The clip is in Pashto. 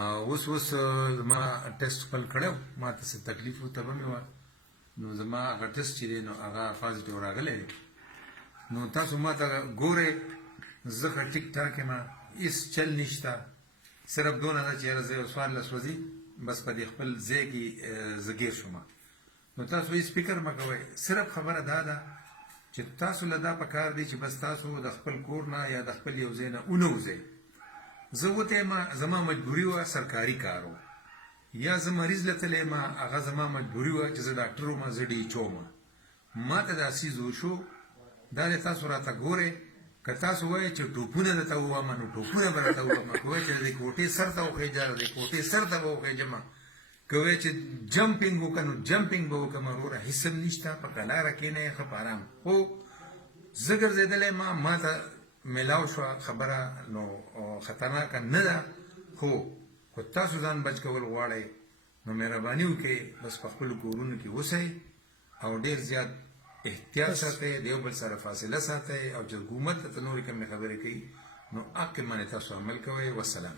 اوس زما ټیسټ خپل کړی ما ته څه تکلیف و تبه مې وه نو زما هغه ټیسټ چې دی نو هغه پازیټیو راغلی دی نو تاسو ما ته ګورئ زه ښه ټیک ټاک یم هېڅ چل نشته صرف دونه ده چې یاره زه یو څوارلس ورځې بس په دې خپل ځای کې زه ګیر شوم نو تاسو هېڅ فکر مه کوئ صرف خبره دا ده چې تاسو له دا پکار دی چې بس تاسو د خپل کور نه یا د خپل یو ځای نه ونوځئ زه وتی یم زما مجبوري وه سرکاري کار و یا زه مریض له تللی یم هغه زما مجبوري وه چې زه ډاکټر وم زه ډیچو وم ما ته دا څیز وشو دا دی تاسو راته ګورئ که تاسو وایئ چې ټوپونه درته ووایم نو ټوپونه به درته ووایم که وایئ چې د دې کوټې سر ته وخېږه د دې کوټې سر ته به وخېږم که وایئ چې جمپینګ وکړه نو جمپینګ به وکړم وروره هېڅ هم نشته په کلاره کښېنئ ښه په ارام خو زه ګرځېدلی یم ما ته میلاو شوه خبره نو خطرناکه نه ده خو تاسو ځان بچ کول غواړئ نو مهرباني وکړئ بس په خپلو کورونو کې اوسئ او ډېر زیات احتیاط ساتئ د یو بل سره فاصله ساتئ او چې حکومت ته نورې کومې خبرې کوي نو هغې باندې تاسو عمل کوئ والسلام